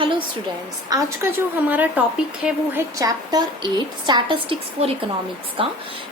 Hello students, आज का जो हमारा टॉपिक है वो है चैप्टर 8 स्टैटिस्टिक्स फॉर इकोनॉमिक्स का।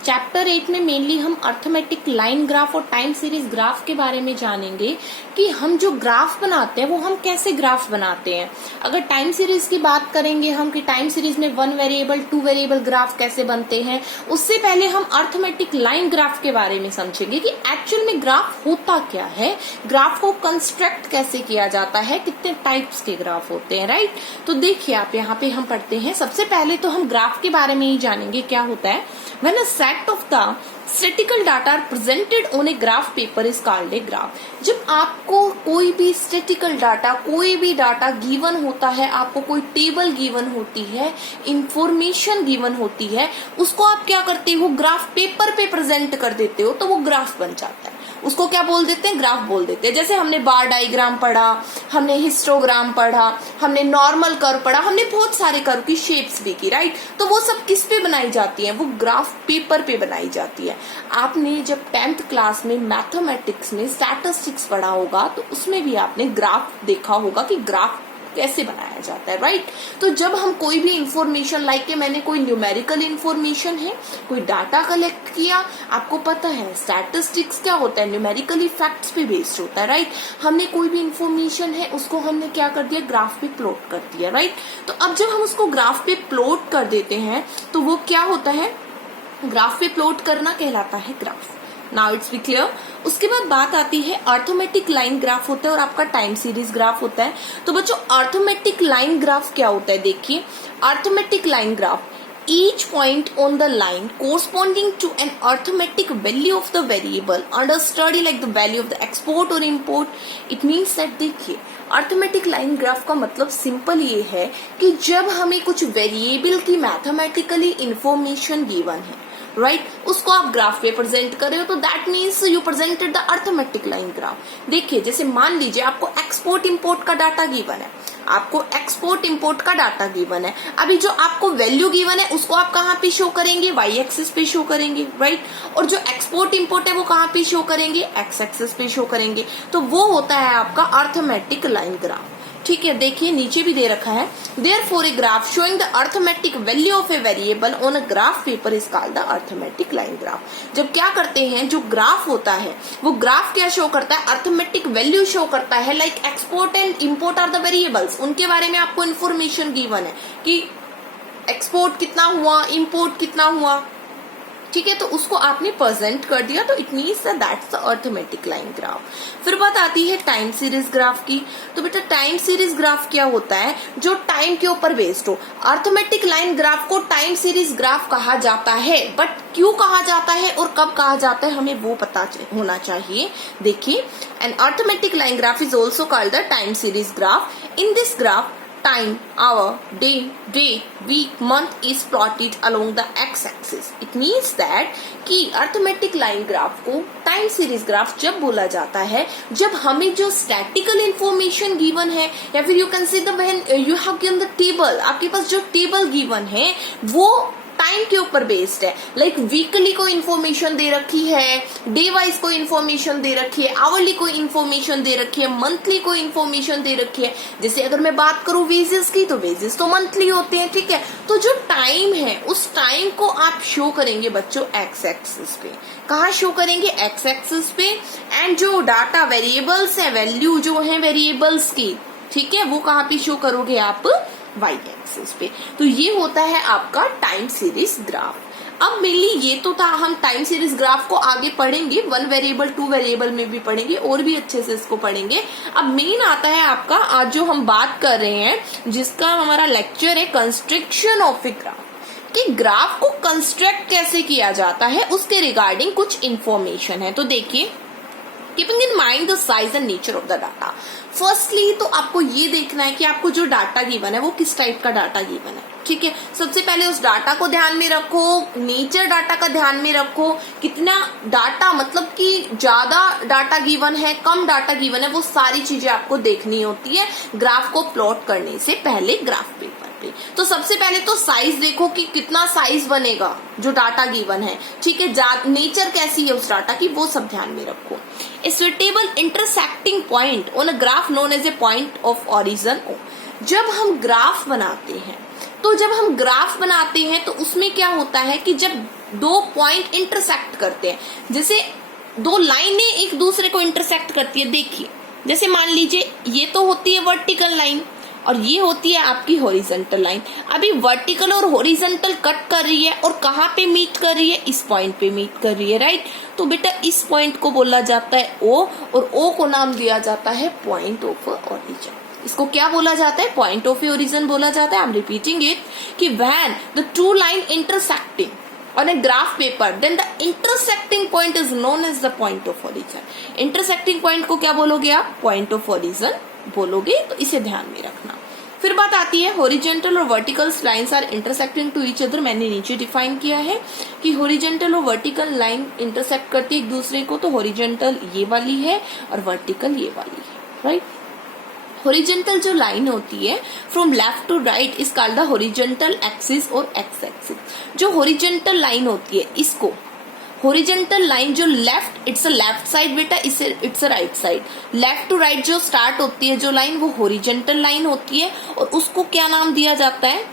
चैप्टर 8 में मेनली हम अर्थमेटिक लाइन ग्राफ और टाइम सीरीज ग्राफ के बारे में जानेंगे कि हम जो ग्राफ बनाते हैं वो हम कैसे ग्राफ बनाते हैं। अगर टाइम सीरीज की बात करेंगे हम कि टाइम सीरीज में 1 वेरिएबल 2 वेरिएबल ग्राफ कैसे बनते हैं, उससे पहले हम अर्थमेटिक लाइन ग्राफ के बारे में समझेंगे कि एक्चुअल में ग्राफ होता क्या है, ग्राफ को कंस्ट्रक्ट कैसे किया जाता है, कितने टाइप्स के ग्राफ होते हैं, राइट। तो देखिए आप यहाँ पे हम पढ़ते हैं। सबसे पहले तो हम ग्राफ के बारे में ही जानेंगे क्या होता है। When a set of the statical data are presented on a graph paper is called a graph. जब आपको कोई भी स्टैटिकल डाटा, कोई भी डाटा गिवन होता है, आपको कोई टेबल गिवन होती है, इंफॉर्मेशन गिवन होती है, उसको आप क्या करते हो, ग्राफ पेपर पे प्रेजेंट कर देते हो, तो वो ग्राफ बन जाता है। उसको क्या बोल देते हैं, ग्राफ बोल देते हैं। जैसे हमने बार डायग्राम पढ़ा, हमने हिस्टोग्राम पढ़ा, हमने नॉर्मल कर्व पढ़ा, हमने बहुत सारे कर्व की शेप्स भी की, राइट। तो वो सब किस पे बनाई जाती है, वो ग्राफ पेपर पे बनाई जाती है। आपने जब 10th क्लास में मैथमेटिक्स में स्टैटिस्टिक्स पढ़ा होगा तो उसमें भी आपने ग्राफ देखा होगा कि ग्राफ कैसे बनाया जाता है, राइट। तो जब हम कोई भी इंफॉर्मेशन लाइक के मैंने कोई न्यूमेरिकल इंफॉर्मेशन है, कोई डाटा कलेक्ट किया, आपको पता है स्टैटिस्टिक्स क्या होता है, न्यूमेरिकली फैक्ट्स पे बेस्ड होता है, राइट। हमने कोई भी इंफॉर्मेशन है उसको हमने क्या कर दिया, ग्राफ पे प्लॉट कर दिया, राइट। तो अब जब हम उसको ग्राफ पे प्लॉट कर देते हैं तो वो क्या होता है, ग्राफ पे प्लॉट करना कहलाता है graph. Now it's be clear. उसके बाद बात आती है अर्थमेटिक लाइन ग्राफ होता है और आपका टाइम सीरीज ग्राफ होता है। तो बच्चों अर्थमेटिक लाइन ग्राफ क्या होता है, देखिए arithmetic line graph, each point on the line corresponding to an arithmetic value of the variable under study like the value of the export or import. It means that देखिए arithmetic line graph का मतलब simple ये है कि जब हमें कुछ variable की मैथमेटिकली इंफॉर्मेशन गिवन है, राइट, उसको आप ग्राफ पे प्रेजेंट कर रहे हो, तो that means you presented the arithmetic line graph. देखिए जैसे मान लीजिए आपको एक्सपोर्ट इंपोर्ट का डाटा गिवन है, आपको एक्सपोर्ट इंपोर्ट का डाटा गिवन है। अभी जो आपको वैल्यू गिवन है उसको आप कहाँ पे शो करेंगे, वाई एक्सिस पे शो करेंगे, राइट। और जो एक्सपोर्ट इंपोर्ट है वो कहाँ पे शो करेंगे, एक्स एक्सिस पे शो करेंगे। तो वो होता है आपका अर्थमेटिक लाइन ग्राफ, ठीक है। देखिए नीचे भी दे रखा है, therefore a graph showing the arithmetic value of a variable on a graph paper is called the arithmetic line graph. जब क्या करते हैं, जो ग्राफ होता है वो ग्राफ क्या शो करता है, अर्थमेटिक वैल्यू शो करता है। Like export and import are the variables, उनके बारे में आपको इन्फॉर्मेशन गिवन है कि एक्सपोर्ट कितना हुआ, इंपोर्ट कितना हुआ, ठीक है। तो उसको आपने प्रेजेंट कर दिया, तो it means that's the arithmetic line graph. फिर बात आती है टाइम सीरीज ग्राफ की। तो बेटा टाइम सीरीज ग्राफ क्या होता है, जो टाइम के ऊपर बेस्ड हो। अर्थमेटिक लाइन ग्राफ को टाइम सीरीज ग्राफ कहा जाता है, बट क्यों कहा जाता है और कब कहा जाता है हमें वो पता होना चाहिए। देखिए an arithmetic line graph is also called the time series graph. In this graph time, hour, day, week, month is plotted along the x-axis. It means that कि अर्थमेटिक लाइन ग्राफ को टाइम सीरीज ग्राफ जब बोला जाता है जब हमें जो statistical information given है, या फिर you can see the when you have given the table, आपके पास जो टेबल गिवन है वो टाइम के ऊपर बेस्ड है। लाइक वीकली को इन्फॉर्मेशन दे रखी है, डे वाइज को इन्फॉर्मेशन दे रखी है, आवरली को इन्फॉर्मेशन दे रखी है, मंथली को इन्फॉर्मेशन दे रखी है। जैसे अगर मैं बात करूं वेजेस की, तो वेजेस तो मंथली होते हैं, ठीक है। तो जो टाइम है उस टाइम को आप शो करेंगे बच्चों एक्स एक्सिस पे। कहाँ शो करेंगे, एक्स एक्सिस पे। एंड जो डाटा वेरिएबल्स है, वैल्यू जो है वेरिएबल्स की, ठीक है, वो कहाँ पे शो करोगे आप, वाई एक्सिस पे। तो ये होता है आपका टाइम सीरीज ग्राफ। अब मेनली ये तो था, हम टाइम सीरीज ग्राफ को आगे पढ़ेंगे, 1 वेरिएबल 2 वेरिएबल में भी पढ़ेंगे और भी अच्छे से इसको पढ़ेंगे। अब मेन आता है आपका आज जो हम बात कर रहे हैं, जिसका हमारा लेक्चर है कंस्ट्रक्शन ऑफ ए ग्राफ, कि ग्राफ को कंस्ट्रक्ट कैसे किया जाता है उसके रिगार्डिंग कुछ इंफॉर्मेशन है। तो देखिए keeping in mind the size and nature of the data. Firstly तो आपको ये देखना है कि आपको जो डाटा गिवन है वो किस टाइप का डाटा गिवन है, ठीक है। सबसे पहले उस डाटा को ध्यान में रखो, नेचर डाटा का ध्यान में रखो, कितना डाटा, मतलब कि ज्यादा डाटा गिवन है, कम डाटा गिवन है, वो सारी चीजें आपको देखनी होती है ग्राफ को प्लॉट करने से पहले ग्राफ पेपर पे। तो सबसे पहले तो साइज देखो कि कितना साइज बनेगा जो डाटा गिवन है, ठीक है। नेचर कैसी है उस डाटा की, वो सब ध्यान में रखो। A suitable intersecting point on a graph known as a point of origin जब हम ग्राफ बनाते हैं, तो जब हम ग्राफ बनाते हैं तो उसमें क्या होता है कि जब दो पॉइंट इंटरसेक्ट करते हैं, जैसे दो लाइनें एक दूसरे को इंटरसेक्ट करती है, देखिए जैसे मान लीजिए ये तो होती है वर्टिकल लाइन और ये होती है आपकी हॉरिजॉन्टल लाइन। अभी वर्टिकल और हॉरिजॉन्टल कट कर रही है और कहाँ पे मीट कर रही है, इस पॉइंट पे मीट कर रही है, राइट। तो बेटा इस पॉइंट को बोला जाता है ओ, और ओ को नाम दिया जाता है पॉइंट ऑफ ओरिजिन। इसको क्या बोला जाता है, पॉइंट ऑफ ओरिजिन बोला जाता है। आई एम रिपीटिंग इट कि when the two line intersecting on a graph paper, then the intersecting point is known as the point of origin. Intersecting point को क्या बोलोगे आप, point of origin बोलोगे, तो इसे ध्यान में रखना। फिर बात आती है horizontal और vertical lines are intersecting to each other। मैंने नीचे डिफाइन किया है कि horizontal और vertical line intersect करती है एक दूसरे को, तो horizontal ये वाली है और vertical ये वाली है, राइट। हॉरिजॉन्टल जो लाइन होती है from left to right is called the horizontal axis और एक्स एक्सिस। जो हॉरिजॉन्टल लाइन होती है, इसको हॉरिजॉन्टल लाइन जो left, it's a left side बेटा, it's a right side. Left to right जो स्टार्ट होती है जो लाइन, वो हॉरिजॉन्टल लाइन होती है और उसको क्या नाम दिया जाता है,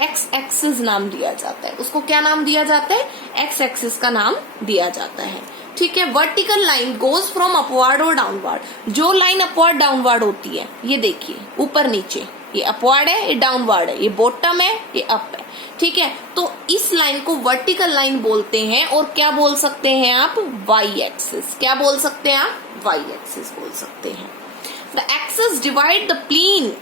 एक्स एक्सिस नाम दिया जाता है। उसको क्या नाम दिया जाता है, एक्स एक्सिस का नाम दिया जाता है, ठीक है। Vertical line goes from upward और डाउनवर्ड। जो लाइन अपवर्ड डाउनवर्ड होती है, ये देखिए ऊपर नीचे, ये अपवर्ड है, ये डाउनवर्ड है, ये बॉटम है, ये अप है, ठीक है। तो इस लाइन को वर्टिकल लाइन बोलते हैं और क्या बोल सकते हैं आप, वाई एक्सिस। क्या बोल सकते हैं आप, वाई एक्सिस बोल सकते हैं। The axis divide the plane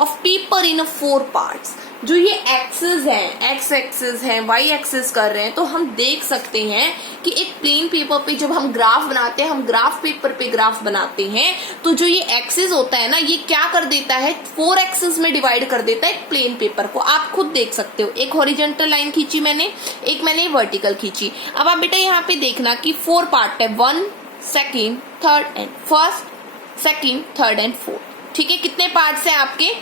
of paper in 4 parts. जो ये एक्सिस है, एक्स एक्सिस है, वाई एक्सिस कर रहे हैं, तो हम देख सकते हैं कि एक प्लेन पेपर पे जब हम ग्राफ बनाते हैं, हम ग्राफ पेपर पे ग्राफ बनाते हैं, तो जो ये एक्सिस होता है ना, ये क्या कर देता है, 4 एक्सिस में डिवाइड कर देता है एक प्लेन पेपर को। आप खुद देख सकते हो, एक हॉरिजॉन्टल लाइन खींची मैंने, एक मैंने वर्टिकल खींची। अब आप बेटा यहाँ पे देखना कि 4 पार्ट है, 1, 2, 3 and first, second, third and fourth, ठीक है। कितने पार्ट्स है आपके,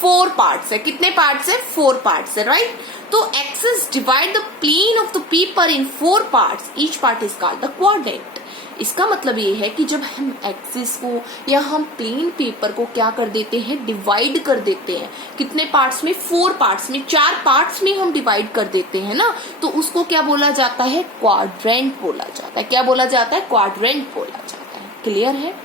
4 पार्ट्स है। कितने पार्ट्स है, 4 पार्ट्स है, राइट। तो axis divide the plane of the paper in 4 parts, each part is called the quadrant. इसका मतलब ये है कि जब हम एक्सिस को या हम प्लेन पेपर को क्या कर देते हैं, डिवाइड कर देते हैं, कितने पार्ट्स में, 4 पार्ट्स में, 4 पार्ट्स में हम डिवाइड कर देते हैं ना, तो उसको क्या बोला जाता है, क्वाड्रेंट बोला जाता है। क्या बोला जाता है, क्वाड्रेंट बोला जाता है। क्लियर है।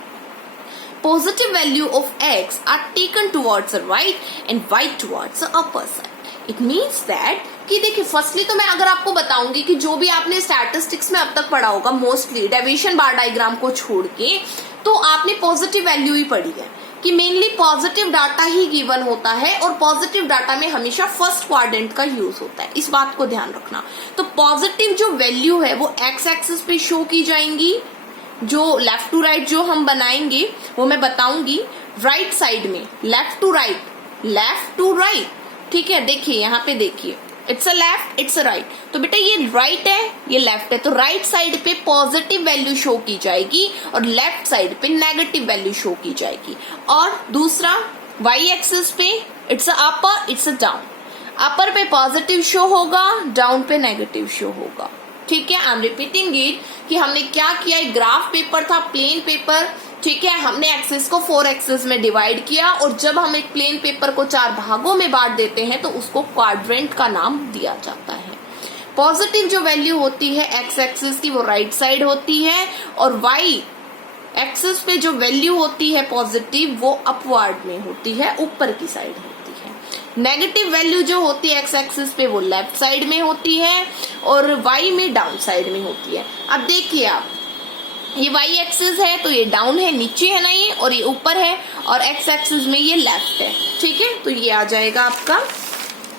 Positive value of x are taken towards the right and y towards the upper side. It means that कि देखिए, फर्स्टली तो मैं अगर आपको बताऊंगी कि जो भी आपने स्टैटिस्टिक्स में अब तक पढ़ा होगा, मोस्टली डेविएशन बार डायग्राम को छोड़ के, तो आपने पॉजिटिव वैल्यू ही पढ़ी है कि मेनली पॉजिटिव डाटा ही गिवन होता है और पॉजिटिव डाटा में हमेशा फर्स्ट क्वाड्रेंट का यूज होता है। इस बात को ध्यान रखना। तो पॉजिटिव जो वैल्यू है वो एक्स एक्सिस पे शो की जाएंगी, जो लेफ्ट टू राइट जो हम बनाएंगे वो मैं बताऊंगी, राइट साइड में, लेफ्ट टू राइट, ठीक है। देखिए यहाँ पे देखिए, it's a left, it's a right, तो बेटा ये राइट है, ये लेफ्ट है, तो राइट साइड पे पॉजिटिव वैल्यू शो की जाएगी और लेफ्ट साइड पे नेगेटिव वैल्यू शो की जाएगी। और दूसरा वाई एक्सिस पे it's a upper, it's a down, upper पे पॉजिटिव शो होगा, डाउन पे नेगेटिव शो होगा, ठीक है। आई एम रिपीटिंग इट कि हमने क्या किया, एक ग्राफ पेपर था, प्लेन पेपर, ठीक है। हमने एक्सिस को 4 एक्सिस में डिवाइड किया और जब हम एक प्लेन पेपर को 4 भागों में बांट देते हैं तो उसको क्वाड्रेंट का नाम दिया जाता है। पॉजिटिव जो वैल्यू होती है एक्स एक्सिस की, वो राइट साइड होती है और वाई एक्सिस पे जो वैल्यू होती है पॉजिटिव, वो अपवर्ड में होती है, ऊपर की साइड होती है। नेगेटिव वैल्यू जो होती है एक्स एक्सिस पे, वो लेफ्ट साइड में होती है और वाई में डाउन साइड में होती है। अब देखिए आप, ये वाई एक्सिस है तो ये डाउन है, नीचे है ना ये, और ये ऊपर है, और एक्स एक्सिस में ये लेफ्ट है, ठीक है। तो ये आ जाएगा आपका।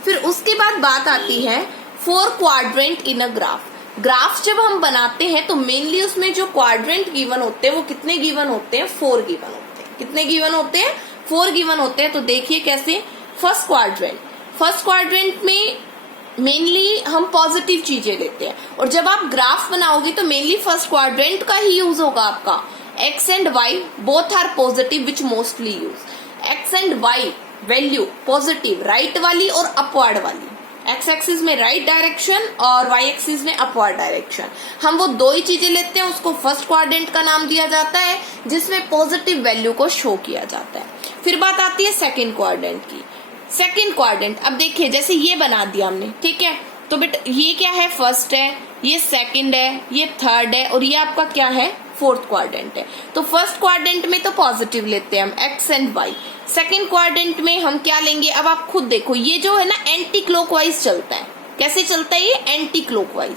फिर उसके बाद बात आती है 4 quadrant in a graph. Graph जब हम बनाते हैं तो मेनली उसमें जो क्वाड्रेंट गिवन होते हैं वो कितने गिवन होते हैं, 4 गिवन होते हैं। कितने गिवन होते हैं, 4 गिवन होते हैं। तो देखिए कैसे, फर्स्ट क्वाड्रेंट में मेनली हम पॉजिटिव चीजें लेते हैं और जब आप ग्राफ बनाओगे तो मेनली फर्स्ट क्वाड्रेंट का ही यूज होगा आपका। X and y both are positive which mostly use. X and y value positive, right वाली और अपवर्ड वाली। एक्स एक्सिस में राइट डायरेक्शन और वाई एक्सिस में अपवर्ड डायरेक्शन। हम वो 2 ही चीजें लेते हैं, उसको फर्स्ट क्वाड्रेंट का नाम दिया जाता है जिसमें पॉजिटिव वैल्यू को शो किया जाता है। फिर बात आती है सेकेंड क्वाड्रेंट की। सेकंड क्वाड्रेंट, अब देखिए जैसे ये बना दिया हमने, ठीक है, तो बेटा ये क्या है, फर्स्ट है, ये सेकंड है, ये थर्ड है, और ये आपका क्या है, फोर्थ क्वाड्रेंट है। तो फर्स्ट क्वाड्रेंट में तो पॉजिटिव लेते हैं हम x and y, second quadrant में हम क्या लेंगे, अब आप खुद देखो, ये जो है ना एंटी क्लॉकवाइज चलता है। कैसे चलता है ये, anti clockwise,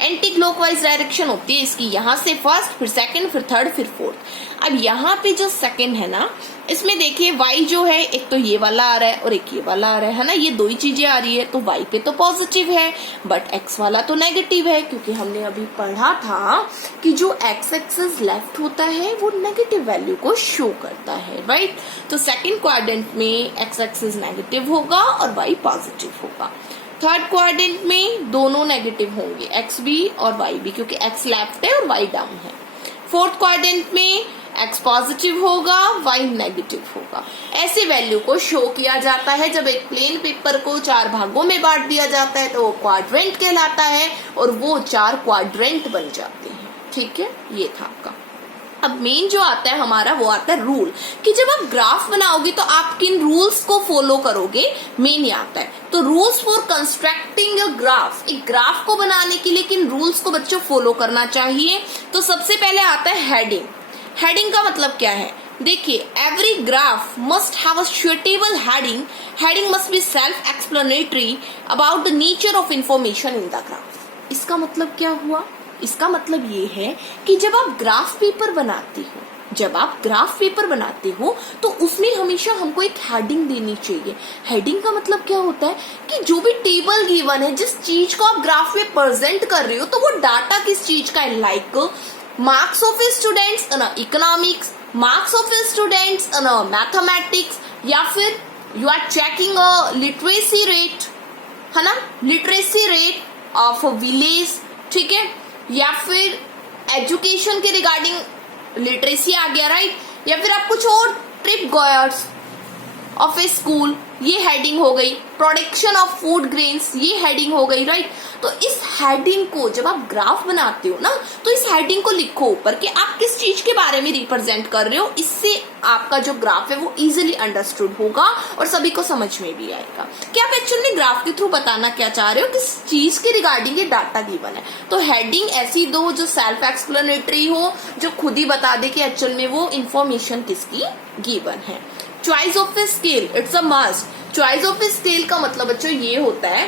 anti clockwise direction होती है इसकी, यहां से फर्स्ट, फिर सेकंड, फिर थर्ड, फिर फोर्थ। अब यहाँ पे जो सेकंड है ना, इसमें देखिए y जो है, एक तो ये वाला आ रहा है और एक ये वाला आ रहा है ना, ये दो ही चीजें आ रही है, तो y पे तो पॉजिटिव है, बट x वाला तो नेगेटिव है, क्योंकि हमने अभी पढ़ा था कि जो x एक्सिस लेफ्ट होता है वो नेगेटिव वैल्यू को शो करता है, राइट। तो सेकंड क्वाड्रेंट में x एक्सिस नेगेटिव होगा और y पॉजिटिव होगा। थर्ड क्वाड्रेंट में दोनों नेगेटिव होंगे, एक्स भी और वाई भी, क्योंकि एक्स लेफ्ट है और वाई डाउन है। फोर्थ क्वाड्रेंट में एक्स पॉजिटिव होगा, वाई नेगेटिव होगा। ऐसे वैल्यू को शो किया जाता है जब एक प्लेन पेपर को 4 भागों में बांट दिया जाता है, तो वो क्वाड्रेंट कहलाता है और वो 4 क्वाड्रेंट बन जाते हैं, ठीक है। ये था आपका। अब मेन जो आता है हमारा, वो आता है रूल, कि जब आप ग्राफ बनाओगे तो आप किन रूल्स को फॉलो करोगे, मेन ये आता है। तो rules for constructing a graph, एक ग्राफ को बनाने के लिए किन रूल्स को बच्चों फॉलो करना चाहिए। तो सबसे पहले आता है हेडिंग। हेडिंग का मतलब क्या है, देखिए every graph must have a suitable heading. Heading must be self explanatory about the nature of information in the graph. इसका मतलब क्या हुआ, इसका मतलब ये है कि जब आप ग्राफ पेपर बनाते हो, तो उसमें हमेशा हमको एक हेडिंग देनी चाहिए। हेडिंग का मतलब क्या होता है कि जो भी टेबल गिवन है, जिस चीज को आप ग्राफ में प्रेजेंट कर रहे हो, तो वो डाटा किस चीज का है, like marks of students in economics, marks of students in mathematics, या फिर you are checking a literacy rate, है ना, लिटरेसी रेट ऑफ विलेज, ठीक है, या फिर एजुकेशन के रिगार्डिंग लिटरेसी आ गया, राइट, या फिर आप कुछ और ट्रिप गोयर्स ऑफ ए स्कूल, ये हेडिंग हो गई। प्रोडक्शन ऑफ फूड ग्रेन्स, ये हेडिंग हो गई, राइट। तो इस हेडिंग को जब आप ग्राफ बनाते हो ना, तो इस हेडिंग को लिखो ऊपर कि आप किस चीज के बारे में रिप्रेजेंट कर रहे हो। इससे आपका जो ग्राफ है वो इजीली अंडरस्टूड होगा और सभी को समझ में भी आएगा कि आप एक्चुअली में ग्राफ के थ्रू बताना क्या चाह रहे हो, किस चीज के रिगार्डिंग ये डाटा गिवन है। तो हेडिंग ऐसी दो जो सेल्फ एक्सप्लेनेटरी हो, जो खुद ही बता दे कि एक्चुअल में वो इंफॉर्मेशन किसकी गिवन है। Choice of a scale, it's a must. Choice of a scale का मतलब बच्चों ये होता है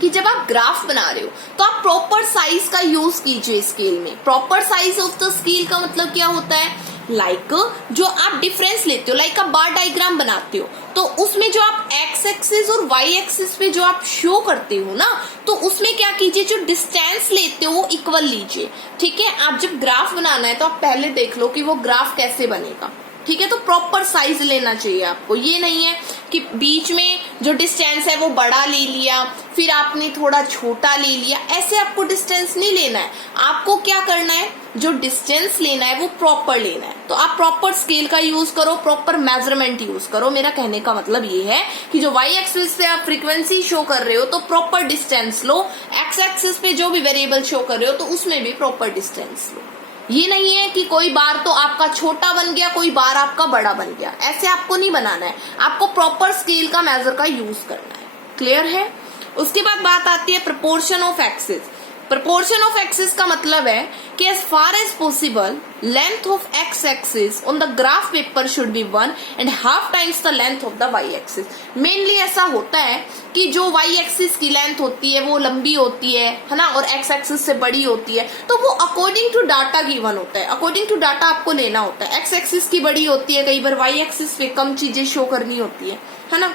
कि जब आप ग्राफ बना रहे हो तो आप प्रॉपर साइज का यूज कीजिए स्केल में। Proper size of the scale का मतलब क्या होता है, लाइक जो आप डिफरेंस लेते हो, लाइक आप बार डायग्राम बनाते हो, तो उसमें जो आप एक्स एक्सिस और वाई एक्सिस पे जो आप शो करते हो ना, तो उसमें क्या कीजिए, जो डिस्टेंस लेते हो वो इक्वल लीजिए, ठीक है। आप जब ग्राफ बनाना है तो आप पहले देख लो कि वो ग्राफ कैसे बनेगा, ठीक है। तो प्रॉपर साइज लेना चाहिए आपको, ये नहीं है कि बीच में जो डिस्टेंस है वो बड़ा ले लिया, फिर आपने थोड़ा छोटा ले लिया, ऐसे आपको डिस्टेंस नहीं लेना है। आपको क्या करना है, जो डिस्टेंस लेना है वो प्रॉपर लेना है। तो आप प्रॉपर स्केल का यूज करो, प्रॉपर मेजरमेंट यूज करो। मेरा कहने का मतलब ये है कि जो वाई एक्सिस पे आप फ्रीक्वेंसी शो कर रहे हो तो प्रॉपर डिस्टेंस लो, एक्स एक्सिस पे जो भी वेरिएबल शो कर रहे हो तो उसमें भी प्रॉपर डिस्टेंस लो। ये नहीं है कि कोई बार तो आपका छोटा बन गया, कोई बार आपका बड़ा बन गया, ऐसे आपको नहीं बनाना है। आपको प्रॉपर स्केल का मेजर का यूज करना है। क्लियर है। उसके बाद बात आती है proportion of axis. Proportion of axis का मतलब है कि as far as possible length of x axis on the graph paper should be 1.5 times the length of the y axis. Mainly ऐसा होता है कि जो वाई एक्सिस की लेंथ होती है वो लंबी होती है ना, और एक्स एक्सिस से बड़ी होती है, तो वो अकॉर्डिंग टू डाटा गिवन होता है, अकॉर्डिंग टू डाटा आपको लेना होता है। एक्स एक्सिस की बड़ी होती है, कई बार वाई एक्सिस पे कम चीजें शो करनी होती है ना।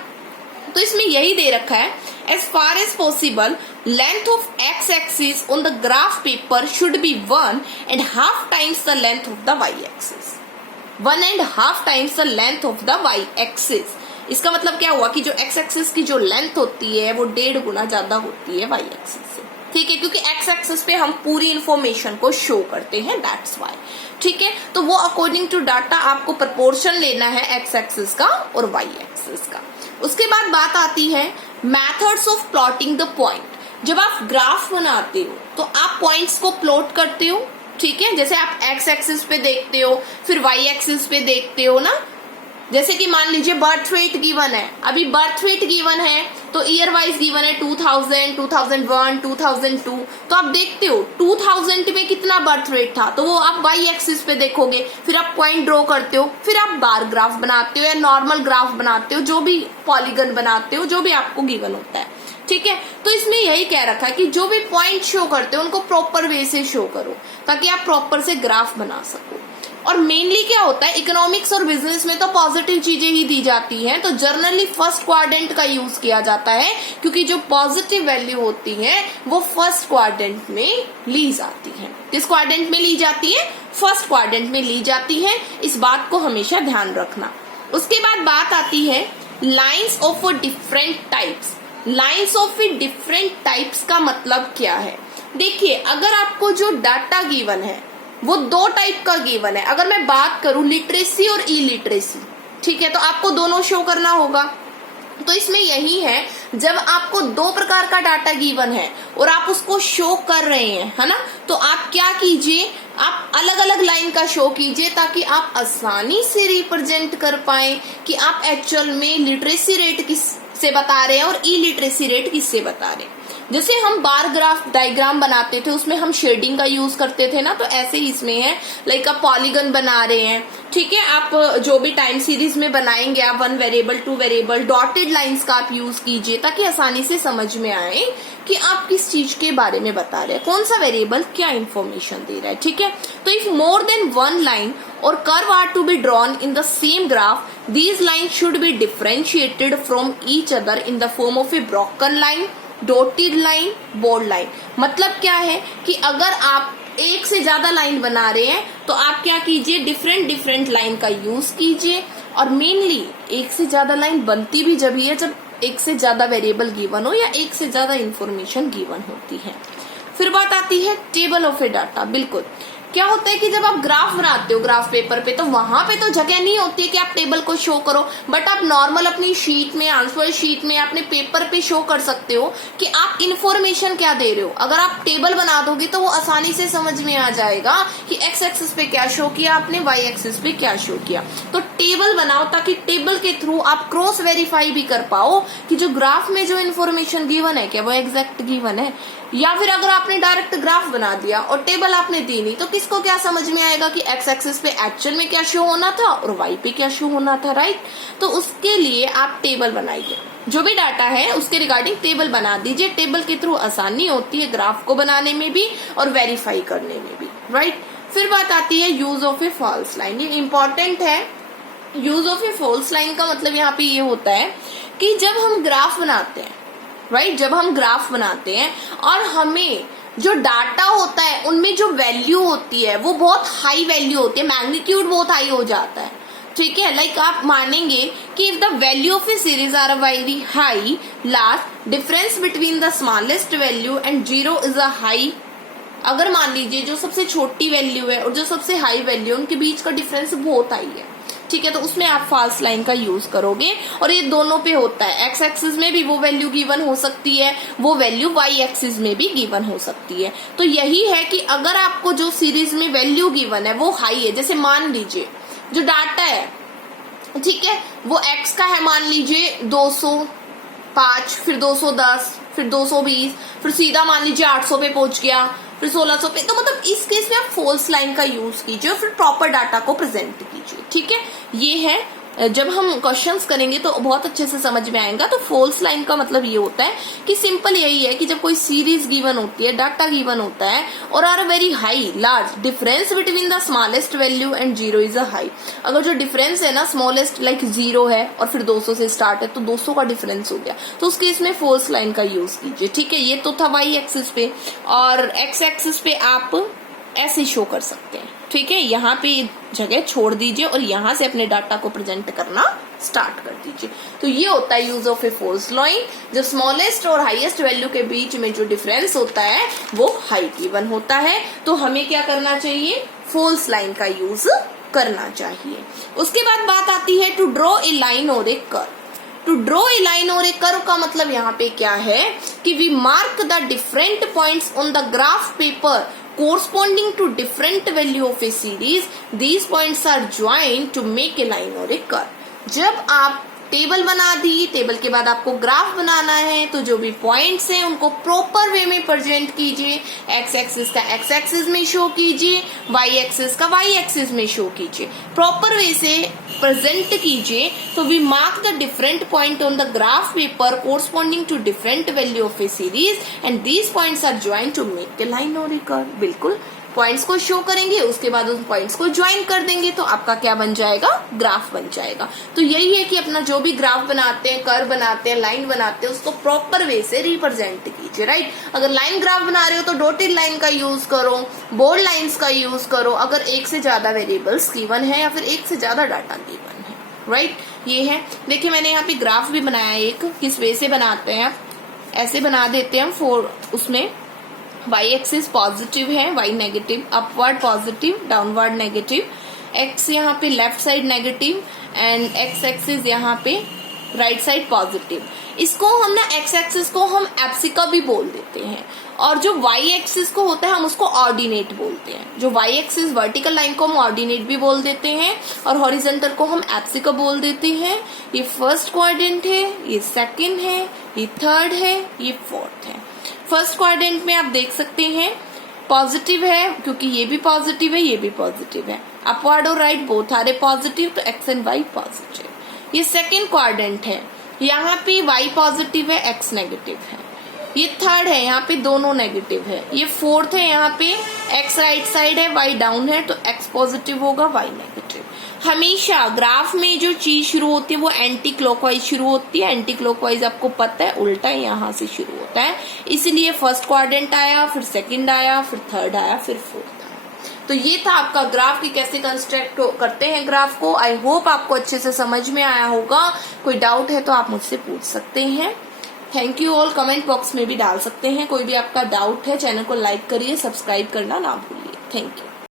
तो इसमें यही दे रखा है, as far as possible length of x axis on the graph paper should be 1.5 times the length of the y axis. 1.5 times the length of the y axis. इसका मतलब क्या हुआ कि जो एक्स एक्सिस की जो लेंथ होती है वो 1.5 गुना ज्यादा होती है वाई एक्सिस से, ठीक है, क्योंकि एक्स एक्सिस पे हम पूरी इंफॉर्मेशन को शो करते हैं, दैट्स वाई, ठीक है। तो वो अकॉर्डिंग टू डाटा आपको प्रपोर्शन लेना है एक्स एक्सिस का और वाई एक्सिस का। उसके बाद बात आती है methods of plotting the point. जब आप ग्राफ बनाते हो तो आप पॉइंट्स को प्लॉट करते हो, ठीक है। जैसे आप एक्स एक्सिस पे देखते हो, फिर वाई एक्सिस पे देखते हो ना, जैसे कि मान लीजिए बर्थ वेट गिवन है, अभी बर्थ वेट गिवन है तो ईयर वाइज गिवन है 2000, 2001, 2002। तो आप देखते हो 2000 में कितना बर्थ वेट था, तो वो आप वाई एक्सिस पे देखोगे, फिर आप पॉइंट ड्रॉ करते हो, फिर आप बार ग्राफ बनाते हो या नॉर्मल ग्राफ बनाते हो, जो भी पॉलीगन बनाते हो, जो भी आपको गिवन होता है, ठीक है। तो इसमें यही कह रखा है कि जो भी पॉइंट शो करते हो उनको प्रॉपर वे से शो करो ताकि आप प्रॉपर से ग्राफ बना सको। और मेनली क्या होता है, इकोनॉमिक्स और बिजनेस में तो पॉजिटिव चीजें ही दी जाती हैं, तो जर्नली फर्स्ट क्वाड्रेंट का यूज किया जाता है क्योंकि जो पॉजिटिव वैल्यू होती है वो फर्स्ट क्वाड्रेंट में ली जाती है। किस क्वाड्रेंट में ली जाती है? फर्स्ट क्वाड्रेंट में ली जाती है, इस बात को हमेशा ध्यान रखना। उसके बाद बात आती है lines of different types. Lines of different types का मतलब क्या है? देखिए, अगर आपको जो डाटा गिवन है वो दो टाइप का गिवन है, अगर मैं बात करूं लिटरेसी और इलिटरेसी, ठीक है, तो आपको दोनों शो करना होगा। तो इसमें यही है, जब आपको दो प्रकार का डाटा गिवन है और आप उसको शो कर रहे हैं, है ना, तो आप क्या कीजिए, आप अलग अलग लाइन का शो कीजिए ताकि आप आसानी से रिप्रेजेंट कर पाए कि आप एक्चुअल में लिटरेसी रेट किस से बता रहे हैं और इलिटरेसी रेट किससे बता रहे हैं। जैसे हम बार ग्राफ डायग्राम बनाते थे उसमें हम शेडिंग का यूज करते थे ना, तो ऐसे ही इसमें है, लाइक आप पॉलीगन बना रहे हैं, ठीक है, आप जो भी टाइम सीरीज में बनाएंगे आप 1 वेरिएबल 2 वेरिएबल डॉटेड लाइंस का आप यूज कीजिए ताकि आसानी से समझ में आए कि आप किस चीज के बारे में बता रहे हैं, कौन सा वेरिएबल क्या इंफॉर्मेशन दे रहा है, ठीक है। तो if more than one line और curve are to be drawn in the same graph, these lines should be differentiated from each other in the form of a broken line, dotted line, bold line। मतलब क्या है कि अगर आप एक से ज्यादा लाइन बना रहे हैं तो आप क्या कीजिए, डिफरेंट लाइन का यूज कीजिए। और मेनली एक से ज्यादा लाइन बनती भी जब है जब एक से ज्यादा वेरिएबल गिवन हो या एक से ज्यादा इंफॉर्मेशन गिवन होती है। फिर बात आती है टेबल ऑफ ए डाटा। बिल्कुल, क्या होता है कि जब आप ग्राफ बनाते हो ग्राफ पेपर पे, तो वहां पे तो जगह नहीं होती है कि आप टेबल को शो करो, बट आप नॉर्मल अपनी शीट में, आंसर शीट में, अपने पेपर पे शो कर सकते हो कि आप इन्फॉर्मेशन क्या दे रहे हो। अगर आप टेबल बना दोगे तो वो आसानी से समझ में आ जाएगा कि एक्स एक्सिस पे क्या शो किया आपने, वाई एक्सिस पे क्या शो किया। तो टेबल बनाओ ताकि टेबल के थ्रू आप क्रॉस वेरीफाई भी कर पाओ कि जो ग्राफ में जो इन्फॉर्मेशन गिवन है क्या वो एग्जैक्ट गिवन है, या फिर अगर आपने डायरेक्ट ग्राफ बना दिया और टेबल आपने दी नहीं तो किसको क्या समझ में आएगा कि एक्स एक्सिस पे एक्चुअल में क्या शो होना था और वाई पे क्या शो होना था, राइट। तो उसके लिए आप टेबल बनाइए, जो भी डाटा है उसके रिगार्डिंग टेबल बना दीजिए। टेबल के थ्रू आसानी होती है ग्राफ को बनाने में भी और वेरीफाई करने में भी, राइट। फिर बात आती है use of a false line. ये इंपॉर्टेंट है। Use of a false line का मतलब यहाँ पे ये होता है कि जब हम ग्राफ बनाते हैं, राइट, जब हम ग्राफ बनाते हैं और हमें जो डाटा होता है उनमें जो वैल्यू होती है वो बहुत हाई वैल्यू होती है, मैग्नीट्यूड बहुत हाई हो जाता है, ठीक है। लाइक आप मानेंगे कि if the value of a series are very high, last difference between the smallest value and 0 is a high. अगर मान लीजिए जो सबसे छोटी वैल्यू है और जो सबसे हाई वैल्यू है उनके बीच का डिफरेंस बहुत हाई है, ठीक है, तो उसमें आप फॉल्स लाइन का यूज करोगे। और ये दोनों पे होता है, एक्स एक्सिस में भी वो वैल्यू गिवन हो सकती है, वो वैल्यू वाई एक्सिस में भी गिवन हो सकती है। तो यही है कि अगर आपको जो सीरीज में वैल्यू गिवन है वो हाई है, जैसे मान लीजिए जो डाटा है, ठीक है, वो एक्स का है, मान लीजिए 205, फिर 210, फिर 220, फिर सीधा मान लीजिए 800 पे पहुंच गया, फिर 1600 पे। तो मतलब इस केस में आप फॉल्स लाइन का यूज कीजिए और फिर प्रॉपर डाटा को प्रेजेंट कीजिए, ठीक है। ये है, जब हम क्वेश्चंस करेंगे तो बहुत अच्छे से समझ में आएगा। तो फॉल्स लाइन का मतलब ये होता है कि सिंपल यही है कि जब कोई सीरीज गिवन होती है, डाटा गिवन होता है और are very high large difference between the smallest value and 0 is a high. अगर जो डिफरेंस है ना स्मॉलेस्ट लाइक 0 है और फिर 200 से स्टार्ट है तो 200 का डिफरेंस हो गया, तो उस केस में फॉल्स लाइन का यूज कीजिए, ठीक है। ये तो था वाई एक्सिस पे, और एक्स एक्सिस पे आप ऐसे शो कर सकते हैं, ठीक है। यहाँ पे जगह छोड़ दीजिए और यहाँ से अपने डाटा को प्रेजेंट करना स्टार्ट कर दीजिए। तो ये होता है use of a false line. जो स्मॉलेस्ट और हाईएस्ट वैल्यू के बीच में जो डिफरेंस होता है वो हाई गिवन होता है, तो हमें क्या करना चाहिए, फॉल्स लाइन का यूज करना चाहिए। उसके बाद बात आती है टू ड्रॉ ए लाइन और a curve. To draw a line और ए कर्व का मतलब यहाँ पे क्या है कि we mark the different points on the graph paper corresponding to different value of a series. These points are joined to make a line or a curve. जब आप टेबल बना दी, टेबल के बाद आपको ग्राफ बनाना है, तो जो भी पॉइंट्स हैं उनको प्रॉपर वे में प्रेजेंट कीजिए। एक्स एक्सिस का एक्स एक्सिस में शो कीजिए, वाई एक्सिस का वाई एक्सिस में शो कीजिए, प्रॉपर वे से प्रेजेंट कीजिए। तो we mark the different point on the graph paper corresponding to different value of a series and these points are join to make a line और a curve. बिल्कुल points को show करेंगे, उसके बाद उन पॉइंट्स को ज्वाइन कर देंगे, तो आपका क्या बन जाएगा, ग्राफ बन जाएगा। तो यही है कि अपना जो भी ग्राफ बनाते हैं, कर्व बनाते हैं, लाइन बनाते हैं, उसको प्रॉपर वे से रिप्रेजेंट कीजिए, राइट। अगर लाइन ग्राफ बना रहे हो तो डॉटेड लाइन का यूज करो, बोल्ड लाइंस का यूज करो, अगर एक से ज्यादा वेरिएबल्स गिवन है या फिर एक से ज्यादा डाटा गिवन है, राइट। ये है, देखिए मैंने यहाँ पे ग्राफ भी बनाया एक, किस वे से बनाते हैं, ऐसे बना देते हैं। उसमें y एक्सिस पॉजिटिव है, y negative, upward positive, downward negative, x यहाँ पे left side negative and x axis यहाँ पे राइट साइड पॉजिटिव। इसको हम ना x एक्सिस को हम एप्सिका भी बोल देते हैं, और जो y एक्सिस को होता है हम उसको ऑर्डिनेट बोलते हैं। जो y एक्सिस वर्टिकल लाइन को हम ऑर्डिनेट भी बोल देते हैं और हॉरिजॉन्टल को हम एप्सिका बोल देते हैं। ये फर्स्ट क्वाड्रेंट है, ये सेकंड है, ये थर्ड है, ये फोर्थ है। फर्स्ट क्वाड्रेंट में आप देख सकते हैं पॉजिटिव है, क्योंकि ये भी पॉजिटिव है, ये भी पॉजिटिव है। अपवर्ड और राइट बोथ आर पॉजिटिव, तो एक्स एंड वाई पॉजिटिव। ये सेकंड क्वाड्रेंट है, यहाँ पे वाई पॉजिटिव है, एक्स नेगेटिव है। ये थर्ड है, यहाँ पे दोनों नेगेटिव है। ये फोर्थ है, यहाँ पे एक्स राइट साइड है, वाई डाउन है, तो एक्स पॉजिटिव होगा, वाई नेगेटिव। हमेशा ग्राफ में जो चीज शुरू होती है वो एंटी क्लॉकवाइज शुरू होती है। एंटी क्लॉकवाइज आपको पता है उल्टा यहाँ से शुरू होता है, इसलिए फर्स्ट क्वाड्रेंट आया, फिर सेकंड आया, फिर थर्ड आया, फिर फोर्थ आया। तो ये था आपका ग्राफ की कैसे कंस्ट्रक्ट करते हैं ग्राफ को। आई होप आपको अच्छे से समझ में आया होगा। कोई डाउट है तो आप मुझसे पूछ सकते हैं। Thank you all. Comment box में भी डाल सकते हैं कोई भी आपका डाउट है। चैनल को लाइक करिए, सब्सक्राइब करना ना भूलिए। Thank you.